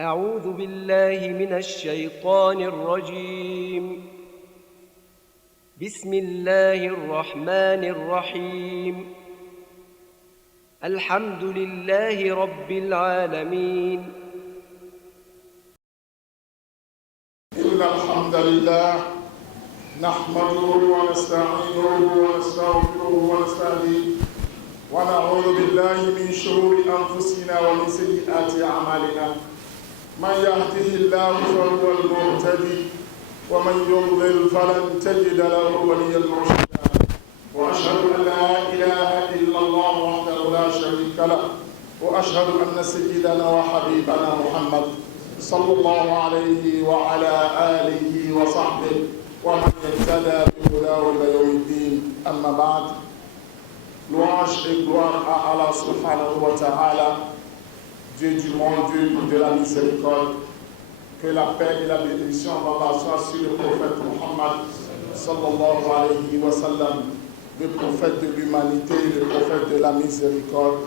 أعوذ بالله من الشيطان الرجيم. بسم الله الرحمن الرحيم. الحمد لله رب العالمين. إن الحمد لله نحمده ونستعينه ونستغفره ونستهديه ونعوذ بالله من شرور أنفسنا ومن سيئات أعمالنا. من يهده الله فهو المهتدي ومن يضلل فلن تجد له وليا مرشدا. وأشهد أن لا إله إلا الله وحده لا شريك له وأشهد أن سيدنا وحبيبنا محمد صلى الله عليه وعلى آله وصحبه ومن اهتدى بهداه إلى يوم الدين. أما بعد. Louange et gloire à Allah subhanahu wa ta'ala, Dieu du monde, Dieu de la miséricorde. Que la paix et la bénédiction d'Allah soient sur le prophète Muhammad sallallahu alayhi wa sallam, le prophète de l'humanité, le prophète de la miséricorde.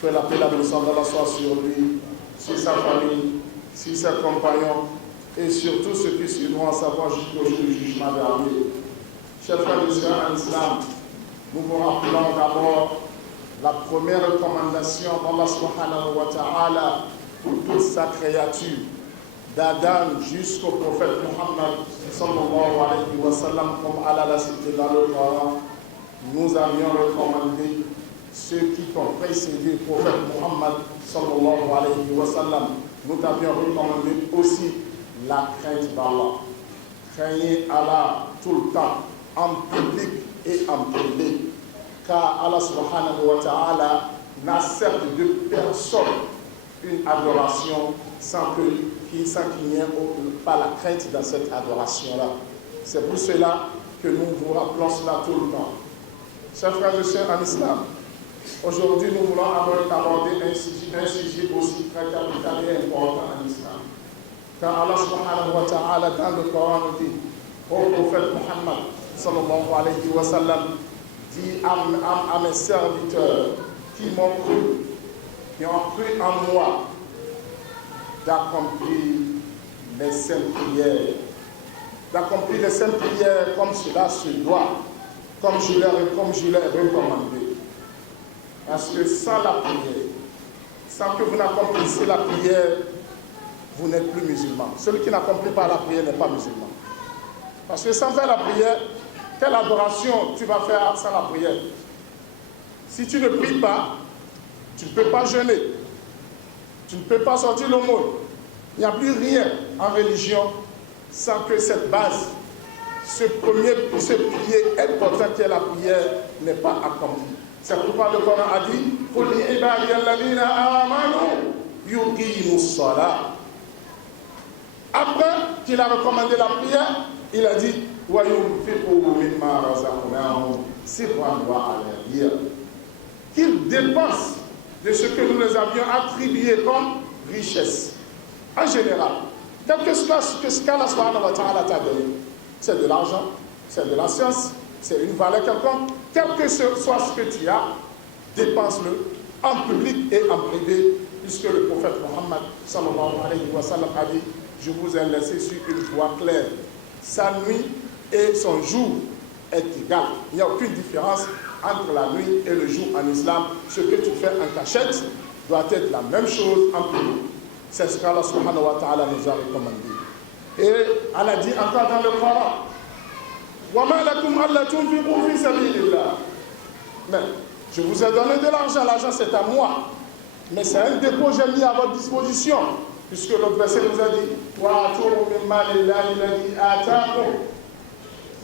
Que la paix et la bénédiction d'Allah soient sur lui, sur sa famille, sur ses compagnons et sur tous ceux qui suivront à sa voie jusqu'au jour du jugement dernier. Chers frères et sœurs en islam, nous vous rappelons d'abord la première recommandation d'Allah subhanahu wa ta'ala pour toute sa créature, d'Adam jusqu'au prophète Muhammad sallallahu alayhi wa sallam, comme Allah l'a cité dans le Coran. Nous avions recommandé ceux qui ont précédé le prophète Muhammad sallallahu alayhi wa sallam. Nous avions recommandé aussi la crainte d'Allah. Craignez Allah tout le temps, en public et en privé. Car Allah subhanahu wa ta'ala n'accepte de personne une adoration sans qu'il n'y ait pas la crainte dans cette adoration-là. C'est pour cela que nous vous rappelons cela tout le temps. Chers frères et sœurs en islam, aujourd'hui nous voulons aborder un sujet aussi très capital et important en islam. Car Allah subhanahu wa ta'ala dans le Coran nous dit au prophète Muhammad sallallahu alayhi wa sallam, dit à mes serviteurs qui m'ont cru, qui ont cru en moi, d'accomplir les saintes prières. D'accomplir les saintes prières comme cela se doit, comme je l'ai recommandé. Parce que sans la prière, sans que vous n'accomplissez la prière, vous n'êtes plus musulman. Celui qui n'accomplit pas la prière n'est pas musulman. Parce que sans faire la prière, quelle adoration tu vas faire sans la prière? Si tu ne pries pas, tu ne peux pas jeûner. Tu ne peux pas sortir le monde. Il n'y a plus rien en religion sans que cette base, ce pilier important qui est la prière, n'est pas accompli. C'est pourquoi le Coran a dit قُلْ عِبَادِيَ الَّذِينَ آمَنُوا يُقِيمُوا الصَّلَاةَ. Après qu'il a recommandé la prière, il a dit qu'ils dépensent de ce que nous les avions attribué comme richesse. En général, quel que soit ce qu'Allah subhanahu wa ta'ala t'a donné, c'est de l'argent, c'est de la science, c'est une valeur quelconque, quel que soit ce que tu as, dépense-le en public et en privé, puisque le prophète Muhammad sallallahu alayhi wa sallam a dit: je vous ai laissé sur une voie claire. Sa nuit et son jour est égal. Il n'y a aucune différence entre la nuit et le jour en islam. Ce que tu fais en cachette doit être la même chose en public. C'est ce qu'Allah subhanahu wa ta'ala nous a recommandé. Et Allah dit encore dans le Coran: وَمَا لَكُمْ أَلَّا تُنْفِقُوا فِي سَبِيلِ اللَّهِ. Mais je vous ai donné de l'argent, l'argent c'est à moi. Mais c'est un dépôt que j'ai mis à votre disposition. Puisque l'autre verset nous a dit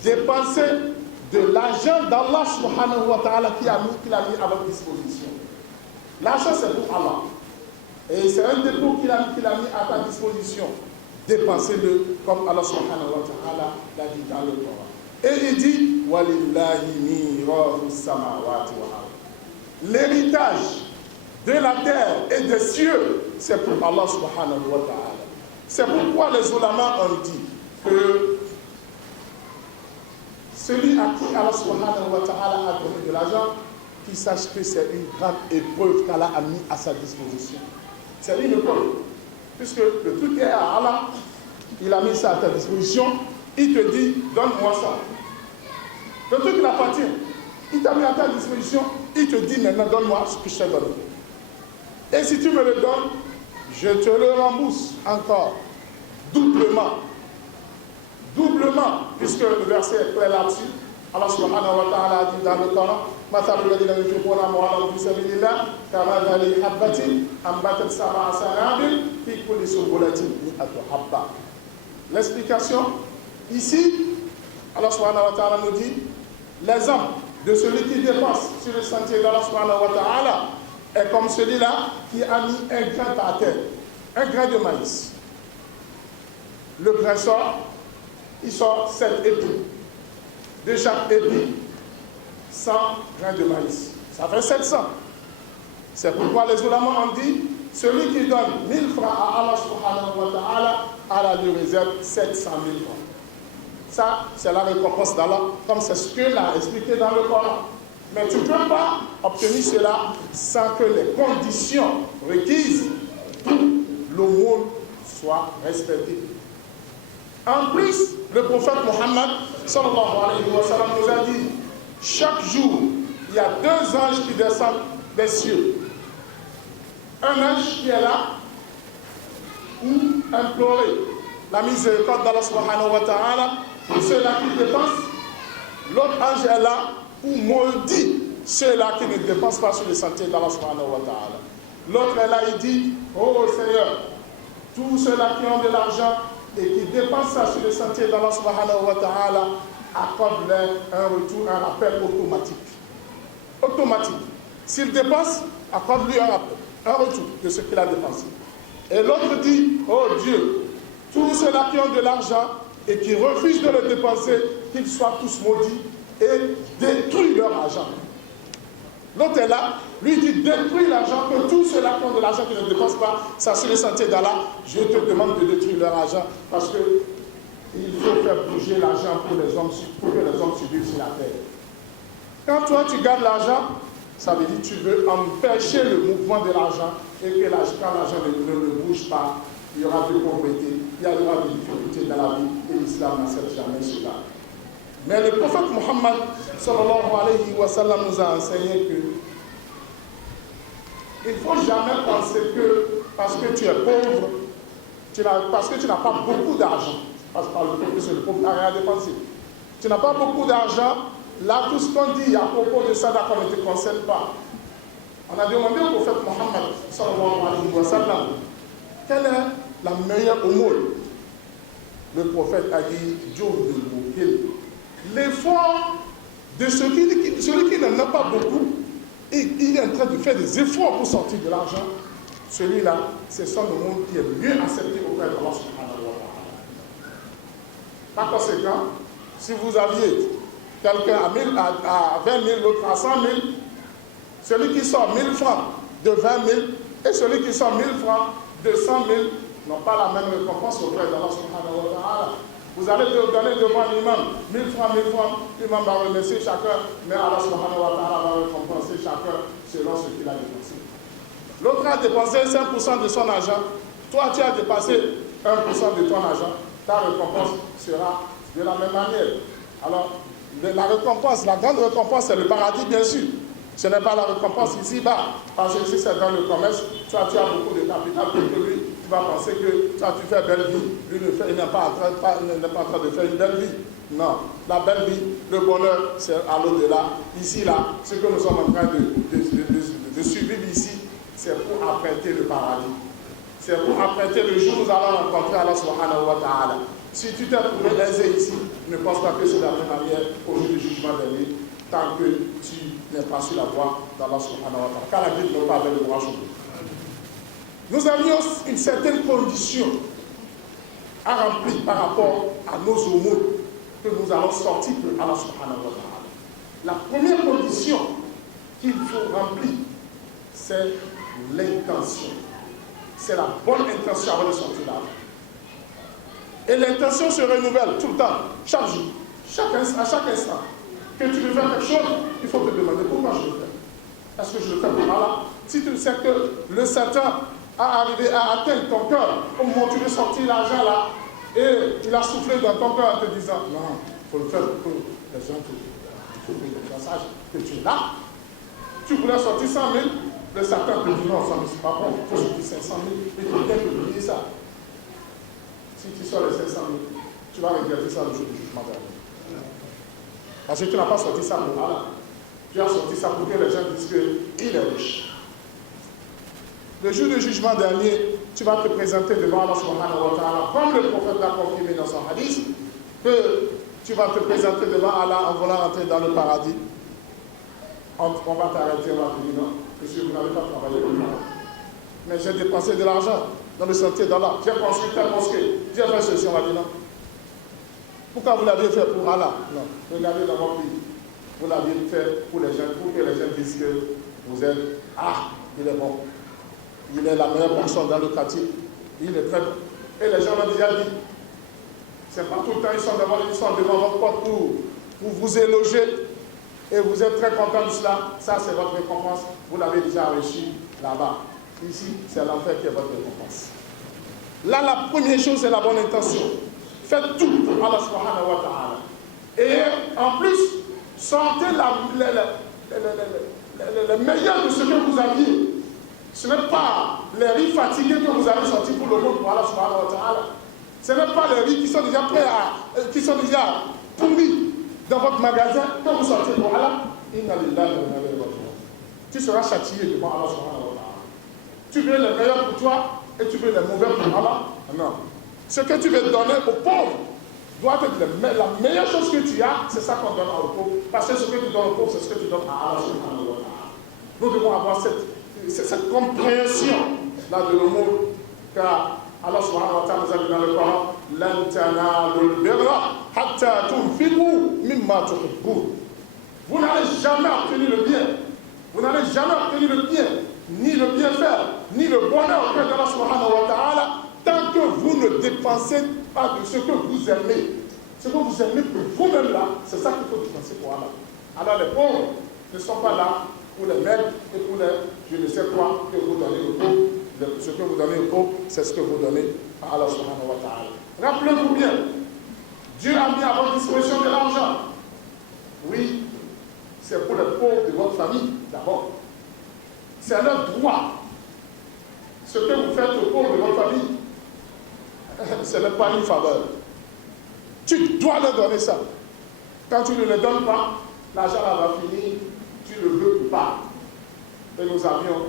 dépensez de l'argent d'Allah subhanahu wa ta'ala qu'il a mis à votre disposition. L'argent c'est pour Allah. Et c'est un dépôt qu'il a mis à ta disposition. Dépensez-le comme Allah subhanahu wa ta'ala l'a dit dans le Coran. Et il dit walillahi mirathus samawati wal ard. L'héritage de la terre et des cieux, c'est pour Allah subhanahu wa ta'ala. C'est pourquoi les ulama ont dit que celui à qui Allah subhanahu wa ta'ala a donné de l'argent, qu'il sache que c'est une grande épreuve qu'Allah a mis à sa disposition. C'est une épreuve. puisque le truc est à Allah, il a mis ça à ta disposition, il te dit, donne-moi ça. Le truc, il appartient. Il t'a mis à ta disposition, il te dit maintenant, donne-moi ce que je t'ai donné. Et si tu me le donnes, je te le rembourse encore, doublement. Doublement, puisque le verset est clair là-dessus. Allah subhanahu wa ta'ala a dit dans le Coran, مثل الذين ينفقون أموالهم في سبيل الله كمثل حبة أنبتت 7 سنابل في كل سنبلة 100 حبة. L'explication, ici, Allah subhanahu wa ta'ala nous dit, l'exemple de celui qui dépense sur le sentier d'Allah subhanahu wa ta'ala est comme celui-là qui a mis un grain par terre, un grain de maïs. Le grain sort, il sort 7 épis. De chaque épi, 100 grains de maïs. Ça fait 700. C'est pourquoi les oulémas ont dit, celui qui donne 1000 francs à Allah subhanahu wa ta'ala, Allah lui réserve 700 000 francs. Ça, c'est la récompense d'Allah, comme c'est ce que l'a expliqué dans le Coran. Mais tu ne peux pas obtenir cela sans que les conditions requises pour l'aumône soient respectées. En plus, le prophète Mohammed sallallahu alayhi wa sallam nous a dit, chaque jour, il y a 2 anges qui descendent des cieux. Un ange qui est là pour implorer la miséricorde d'Allah subhanahu wa ta'ala pour ceux-là qui dépensent. L'autre ange est là pour maudire ceux-là qui ne dépensent pas sur le sentier d'Allah subhanahu wa ta'ala. L'autre est là, il dit, oh Seigneur, tous ceux-là qui ont de l'argent et qui dépensent ça sur le sentier d'Allah subhanahu wa ta'ala, accorde-leur un retour, un rappel automatique. Automatique. S'il dépense, accorde-lui un retour de ce qu'il a dépensé. Et l'autre dit, oh Dieu, tous ceux-là qui ont de l'argent et qui refusent de le dépenser, qu'ils soient tous maudits et détruis leur argent. L'autre est là, lui dit, détruis l'argent, que tous ceux-là qui ont de l'argent qui ne dépensent pas, ça sur le sentier d'Allah, je te demande de détruire leur argent, parce que il faut faire bouger l'argent pour que les hommes survivent sur la terre. Quand toi tu gardes l'argent, ça veut dire que tu veux empêcher le mouvement de l'argent et que quand l'argent ne bouge pas, il y aura de pauvreté, il y aura des difficultés dans la vie et l'islam n'accepte jamais cela. Mais le prophète Mohammed sallallahu alayhi wa sallam nous a enseigné que il ne faut jamais penser que parce que tu es pauvre, parce que tu n'as pas beaucoup d'argent, parce que par le pauvre, c'est le pauvre n'a rien à dépenser. Tu n'as pas beaucoup d'argent, là tout ce qu'on dit à propos de ça, qu'on ne te concerne pas. On a demandé au prophète Mohammed sallallahu alayhi wa sallam quelle est la meilleure aumône. Le prophète a dit Dieu de bouquet. L'effort de celui qui n'en a pas beaucoup, et il est en train de faire des efforts pour sortir de l'argent, celui-là, c'est son aumône qui est mieux accepté auprès de Allah subhanahu wa ta'ala. Par conséquent, si vous aviez quelqu'un à 20 000, l'autre à 100 000, celui qui sort 1000 francs de 20 000 et celui qui sort 1000 francs de 100 000 n'ont pas la même récompense auprès d'Allah subhanahu wa ta'ala. Vous allez donner devant l'imam 1000 francs, l'imam va remercier chacun, mais Allah subhanahu wa ta'ala va récompenser chacun selon ce qu'il a dépensé. L'autre a dépensé 5% de son argent, toi tu as dépassé 1% de ton argent, ta récompense sera de la même manière. Alors, la récompense, la grande récompense, c'est le paradis, bien sûr. Ce n'est pas la récompense ici-bas, parce que si c'est dans le commerce, toi tu as beaucoup de capital pour lui, tu vas penser que toi tu fais belle vie, lui il n'est pas en train de faire une belle vie. Non, la belle vie, le bonheur, c'est à l'au-delà. Ici, là, ce que nous sommes en train de survivre ici, c'est pour apprêter le paradis. C'est pour apprêter le jour où nous allons rencontrer Allah subhanahu wa ta'ala. Si tu t'es trouvé lésé ici, ne pense pas que c'est la même manière au jour du jugement dernier, tant que tu n'es pas sur la voie d'Allah subhanahu wa ta'ala. Car la Bible n'est pas avec le droit chemin. Nous avions une certaine condition à remplir par rapport à nos aumônes que nous allons sortir de Allah subhanahu wa ta'ala. La première condition qu'il faut remplir, c'est l'intention. C'est la bonne intention avant de sortir d'Allah. Et l'intention se renouvelle tout le temps, chaque jour, à chaque instant. Que tu veux faire quelque chose, il faut te demander pourquoi je le fais. Est-ce que je le fais pour Allah? Si tu sais que le Satan à arriver à atteindre ton cœur, au moment où tu veux sortir l'argent là, et il a soufflé dans ton cœur en te disant, non, il faut le faire pour que les gens sachent que tu es là. Tu voulais sortir 100 000, le Satan te dit non, 100 000, c'est pas bon, il faut sortir 500 000, et tu viens de oublier ça. Si tu sors les 500 000, tu vas regretter ça le jour du jugement dernier. Parce que tu n'as pas sorti ça pour Allah. Tu as sorti ça pour que les gens disent qu'il est riche. Le jour du jugement dernier, tu vas te présenter devant Allah subhanahu wa ta'ala, comme le prophète l'a confirmé dans son hadith, que tu vas te présenter devant Allah en voulant entrer dans le paradis. On va t'arrêter, on va te dire non, monsieur, vous n'avez pas travaillé pour moi. Mais j'ai dépensé de l'argent dans le sentier d'Allah. J'ai construit telle mosquée, j'ai fait ceci, on va dire non. Pourquoi vous l'avez fait pour Allah? Non. Regardez dans votre pays. Vous l'avez fait pour les gens, pour que les gens disent que vous êtes, il est bon. Il est la meilleure personne dans le quartier. Il est très bon. Et les gens l'ont déjà dit. C'est pas tout le temps, ils sont devant votre porte pour vous éloger. Et vous êtes très content de cela. Ça, c'est votre récompense. Vous l'avez déjà reçu là-bas. Ici, c'est l'enfer qui est votre récompense. Là, la première chose, c'est la bonne intention. Faites tout pour Allah subhanahu wa ta'ala. Et en plus, sortez le meilleur de ce que vous aviez. Ce n'est pas les riz fatigués que vous avez sortis pour le monde pour Allah subhanahu wa ta'ala. Ce n'est pas les riz qui sont déjà prêts qui sont déjà pourris dans votre magasin que vous sortez pour Allah. Inna lillahi wa inna ilayhi raji'un. Tu seras châtié devant Allah subhanahu wa ta'ala. Tu veux le meilleur pour toi et tu veux le mauvais pour Allah. Non. Ce que tu veux donner aux pauvres doit être la meilleure chose que tu as, c'est ça qu'on donne aux pauvres. Parce que ce que tu donnes aux pauvres, c'est ce que tu donnes à Allah subhanahu wa ta'ala. Nous devons avoir cette compréhension-là de l'amour, car Allah subhanahu wa ta'ala nous a dit dans le Coran, lan tanalul birra hatta tunfiqu mimma tuhibbun. Vous n'allez jamais obtenir le bien. Vous n'allez jamais obtenir le bien, ni le bien faire, ni le bonheur auprès d'Allah subhanahu wa ta'ala, tant que vous ne dépensez pas de ce que vous aimez. Ce que vous aimez pour vous-même là, c'est ça qu'il faut dépenser pour Allah. Alors les pauvres ne sont pas là pour les maîtres et pour les je ne sais quoi que vous donnez aux pauvres. Ce que vous donnez aux pauvres, c'est ce que vous donnez à Allah subhanahu wa ta'ala. Rappelez-vous bien, Dieu a mis à votre disposition de l'argent. Oui, c'est pour les pauvres de votre famille d'abord. C'est leur droit. Ce que vous faites aux pauvres de votre famille, ce n'est pas une faveur. Tu dois leur donner ça. Quand tu ne le donnes pas, l'argent là va finir, tu ne le veux pas. Et nous avions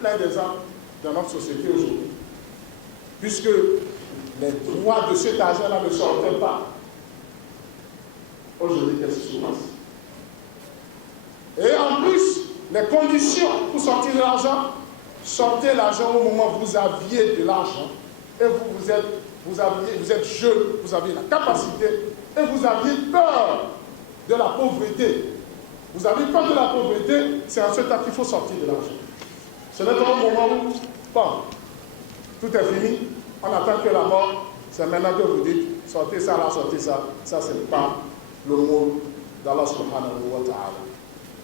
plein d'exemples dans notre société aujourd'hui. Puisque les droits de cet argent-là ne sortaient pas. Aujourd'hui, qu'est-ce qui se passe? Et en plus, les conditions pour sortir de l'argent, sortez l'argent au moment où vous aviez de l'argent. Et vous êtes jeune, vous avez la capacité, et vous aviez peur de la pauvreté. Vous avez peur de la pauvreté, c'est en ce temps qu'il faut sortir de l'argent. Ce n'est pas au moment où, bon, tout est fini, on attend que la mort, c'est maintenant que vous dites, sortez ça là, sortez ça. Ça, ce n'est pas le mot d'Allah subhanahu wa ta'ala.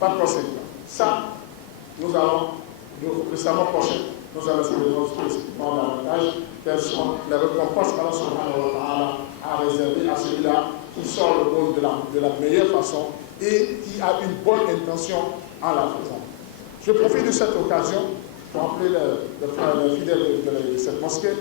Pas de conséquence. Ça, nous allons, le sermon prochain, nous allons se démontrer spécifiquement davantage quelles sont les récompenses qu'Allah subhanahu wa ta'ala a réservées à celui-là qui sort le monde de la meilleure façon et qui a une bonne intention en la faisant. Je profite de cette occasion pour appeler les frères et les fidèles de cette mosquée